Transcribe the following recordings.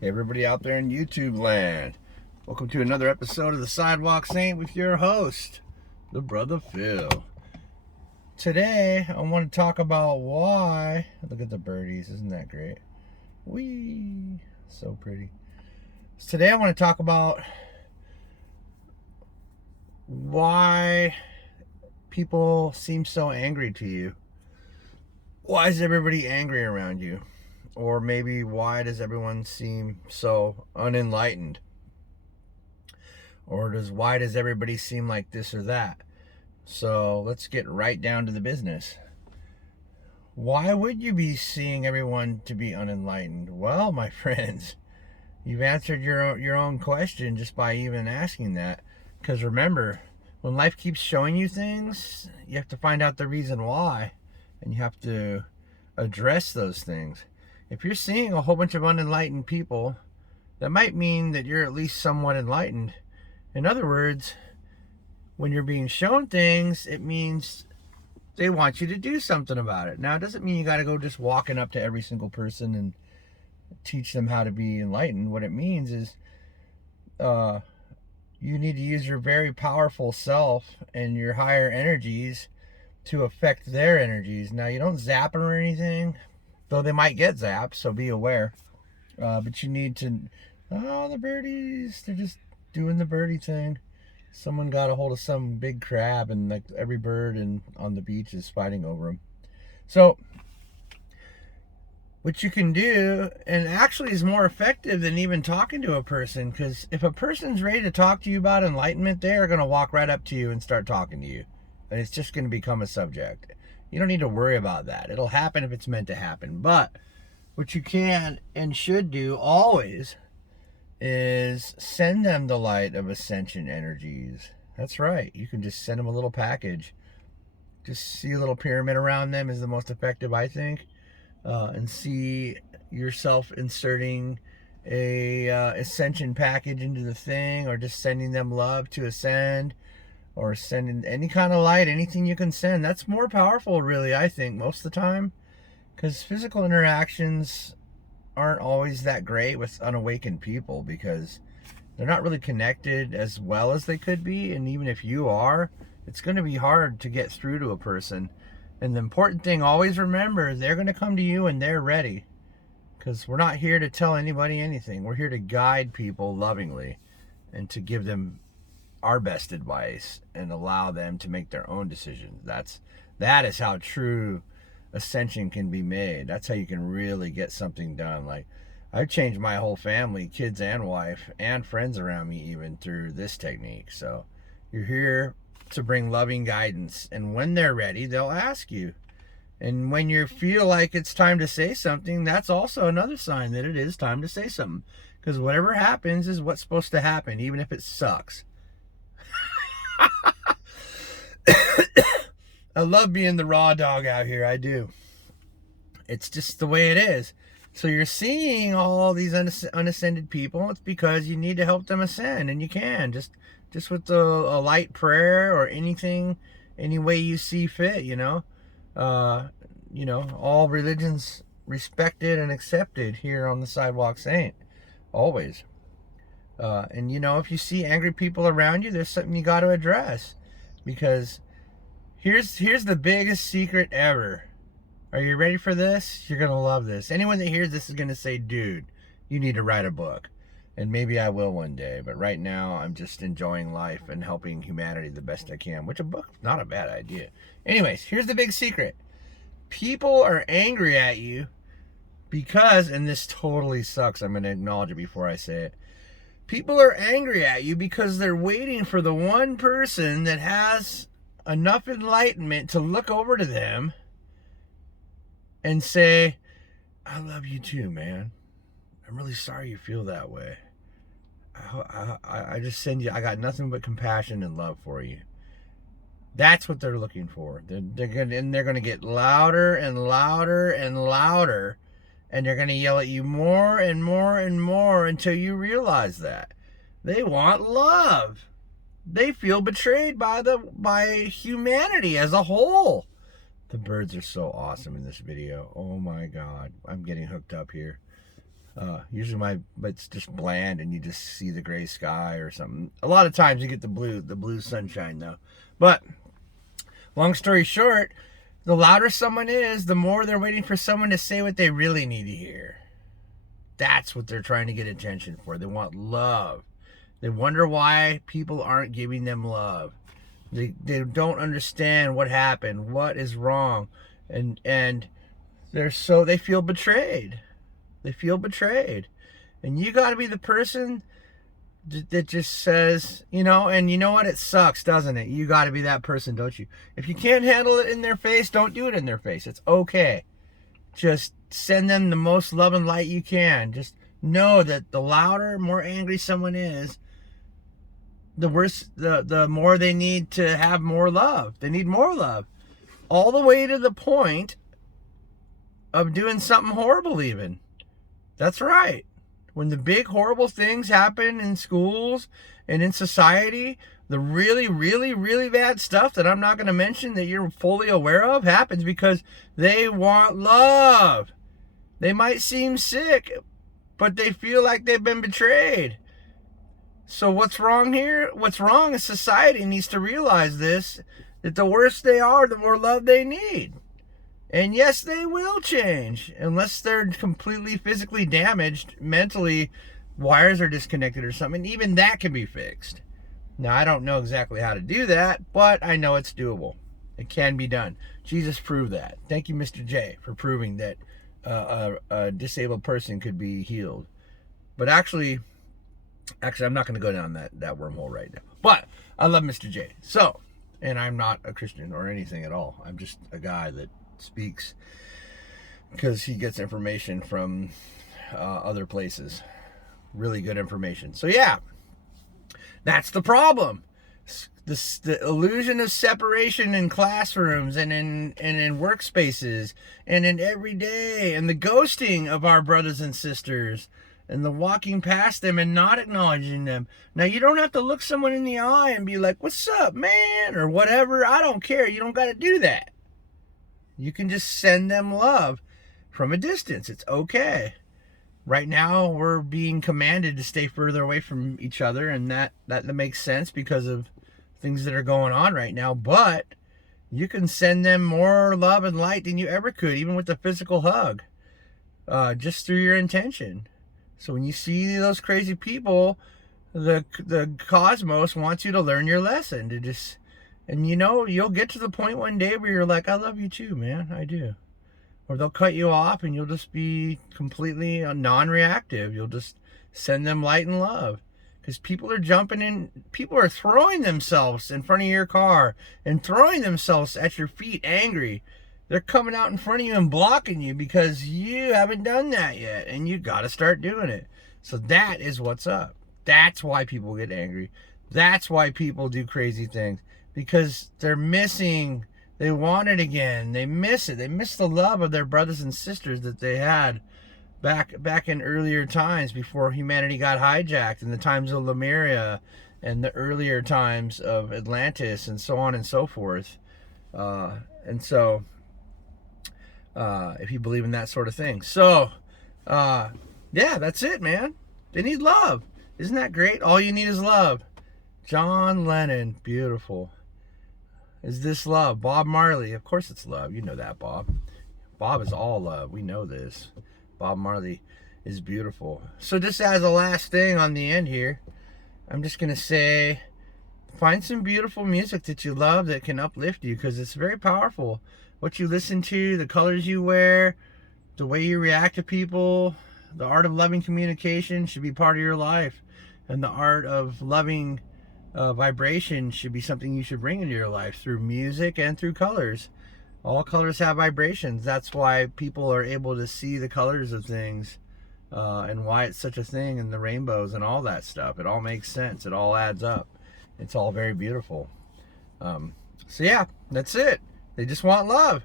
Hey, everybody out there in YouTube land. Welcome to another episode of the Sidewalk Saint with your host, the Brother Phil. Today, I want to talk about why... Look at the birdies, isn't that great? Whee! So pretty. So today, I want to talk about why people seem so angry to you. Why is everybody angry around you? Or maybe why does everyone seem so unenlightened? Or why does everybody seem like this or that? So let's get right down to the business. Why would you be seeing everyone to be unenlightened? Well, my friends, you've answered your own question just by even asking that. Because remember, when life keeps showing you things, you have to find out the reason why. And you have to address those things. If you're seeing a whole bunch of unenlightened people, that might mean that you're at least somewhat enlightened. In other words, when you're being shown things, it means they want you to do something about it. Now, it doesn't mean you got to go just walking up to every single person and teach them how to be enlightened. What it means is you need to use your very powerful self and your higher energies to affect their energies. Now, you don't zap them or anything, though they might get zapped, so be aware. But you need to... Oh, the birdies, they're just doing the birdie thing. Someone got a hold of some big crab, and like every bird on the beach is fighting over him. So what you can do, and actually is more effective than even talking to a person, because if a person's ready to talk to you about enlightenment, they are going to walk right up to you and start talking to you, and it's just going to become a subject. You don't need to worry about that. It'll happen if it's meant to happen. But what you can and should do always is send them the light of ascension energies. That's right. You can just send them a little package. Just see a little pyramid around them is the most effective, I think. And see yourself inserting a ascension package into the thing, or just sending them love to ascend, or sending any kind of light, anything you can send. That's more powerful, really, I think, most of the time. Because physical interactions aren't always that great with unawakened people, because they're not really connected as well as they could be. And even if you are, it's going to be hard to get through to a person. And the important thing, always remember, they're going to come to you when they're ready. Because we're not here to tell anybody anything. We're here to guide people lovingly and to give them our best advice and allow them to make their own decisions. That is how true ascension can be made. That's how you can really get something done. Like, I've changed my whole family, kids and wife, and friends around me even, through this technique. So you're here to bring loving guidance, and when they're ready, they'll ask you. And when you feel like it's time to say something, that's also another sign that it is time to say something. Because whatever happens is what's supposed to happen, even if it sucks. I love being the raw dog out here. I do. It's just the way it is. So you're seeing all these unascended people. It's because you need to help them ascend, and you can just with a light prayer or anything, any way you see fit. All religions respected and accepted here on the Sidewalk Saint, always. And if you see angry people around you, there's something you got to address, because here's the biggest secret ever. Are you ready for this? You're going to love this. Anyone that hears this is going to say, dude, you need to write a book. And maybe I will one day. But right now, I'm just enjoying life and helping humanity the best I can. Which a book, not a bad idea. Anyways, here's the big secret. People are angry at you because, and this totally sucks, I'm going to acknowledge it before I say it. People are angry at you because they're waiting for the one person that has enough enlightenment to look over to them and say, I love you too, man. I'm really sorry you feel that way. I just send you, I got nothing but compassion and love for you. That's what they're looking for. They're gonna get louder and louder and louder, and they're gonna yell at you more and more and more until you realize that. They want love. They feel betrayed by humanity as a whole. The birds are so awesome in this video. Oh my God, I'm getting hooked up here. Usually it's just bland and you just see the gray sky or something. A lot of times you get the blue sunshine though. But long story short, the louder someone is, the more they're waiting for someone to say what they really need to hear. That's what they're trying to get attention for. They want love. They wonder why people aren't giving them love. They don't understand what happened, what is wrong, and they feel betrayed. They feel betrayed. And you got to be the person that just says, and you know what? It sucks, doesn't it? You got to be that person, don't you? If you can't handle it in their face, don't do it in their face. It's okay. Just send them the most love and light you can. Just know that the louder, more angry someone is, the worse, the more they need to have more love. They need more love. All the way to the point of doing something horrible even. That's right. When the big horrible things happen in schools and in society, the really, really, really bad stuff that I'm not going to mention that you're fully aware of happens because they want love. They might seem sick, but they feel like they've been betrayed. So what's wrong here? What's wrong is society needs to realize this, that the worse they are, the more love they need. And yes, they will change unless they're completely physically damaged, mentally, wires are disconnected or something. Even that can be fixed. Now, I don't know exactly how to do that, but I know it's doable. It can be done. Jesus proved that. Thank you, Mr. J, for proving that a disabled person could be healed. But actually, I'm not going to go down that wormhole right now. But I love Mr. J. So, and I'm not a Christian or anything at all. I'm just a guy that speaks because he gets information from other places. Really good information. So yeah, that's the problem. The illusion of separation in classrooms and in workspaces and in every day, and the ghosting of our brothers and sisters, and the walking past them and not acknowledging them. Now, you don't have to look someone in the eye and be like, "What's up, man?" or whatever. I don't care. You don't got to do that. You can just send them love from a distance. It's okay. Right now, we're being commanded to stay further away from each other, and that makes sense because of things that are going on right now. But you can send them more love and light than you ever could, even with a physical hug, just through your intention. So when you see those crazy people, the cosmos wants you to learn your lesson, to just... And you'll get to the point one day where you're like, "I love you too, man. I do." Or they'll cut you off and you'll just be completely non-reactive. You'll just send them light and love. Because people are jumping in. People are throwing themselves in front of your car and throwing themselves at your feet angry. They're coming out in front of you and blocking you because you haven't done that yet. And you got to start doing it. So that is what's up. That's why people get angry. That's why people do crazy things. Because they're missing, they want it again. They miss it. They miss the love of their brothers and sisters that they had back in earlier times before humanity got hijacked, in the times of Lemuria and the earlier times of Atlantis and so on and so forth. And so, if you believe in that sort of thing. So, yeah, that's it, man. They need love. Isn't that great? All you need is love. John Lennon, beautiful. Is this love? Bob Marley, of course it's love. You know that, Bob. Bob is all love. We know this. Bob Marley is beautiful. So just as a last thing on the end here, I'm just going to say, find some beautiful music that you love that can uplift you, because it's very powerful. What you listen to, the colors you wear, the way you react to people, the art of loving communication should be part of your life. And the art of loving vibration should be something you should bring into your life through music and through colors. All colors have vibrations. That's why people are able to see the colors of things, and why it's such a thing, and the rainbows and all that stuff. It all makes sense. It all adds up. It's all very beautiful. So yeah, that's it. They just want love.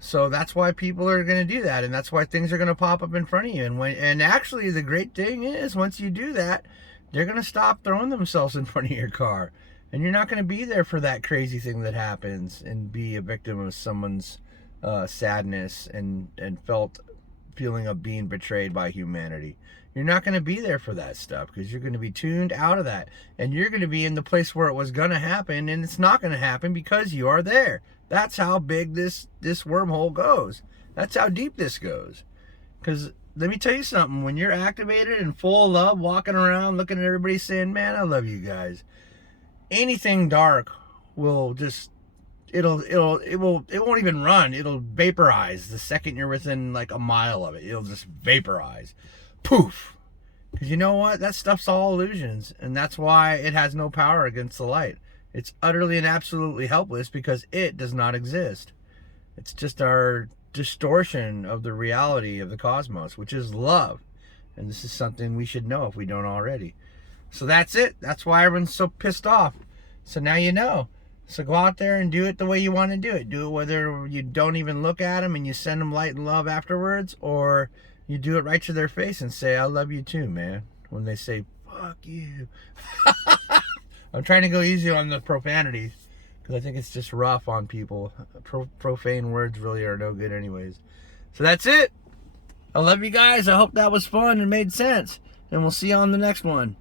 So that's why people are going to do that, and that's why things are going to pop up in front of you. And actually, the great thing is, once you do that, they're going to stop throwing themselves in front of your car. And you're not going to be there for that crazy thing that happens and be a victim of someone's sadness and feeling of being betrayed by humanity. You're not going to be there for that stuff because you're going to be tuned out of that. And you're going to be in the place where it was going to happen, and it's not going to happen because you are there. That's how big this wormhole goes. That's how deep this goes. Because let me tell you something. When you're activated and full of love, walking around, looking at everybody saying, man, I love you guys. Anything dark will just, it won't even run. It'll vaporize the second you're within like a mile of it. It'll just vaporize. Poof. Because you know what? That stuff's all illusions. And that's why it has no power against the light. It's utterly and absolutely helpless because it does not exist. It's just our distortion of the reality of the cosmos, which is love. And this is something we should know if we don't already. So that's it. That's why everyone's so pissed off. So now you know. So go out there and do it the way you want to do it. Do it whether you don't even look at them and you send them light and love afterwards, or you do it right to their face and say, I love you too, man. When they say, fuck you. I'm trying to go easy on the profanities because I think it's just rough on people. Profane words really are no good anyways. So that's it. I love you guys. I hope that was fun and made sense. And we'll see you on the next one.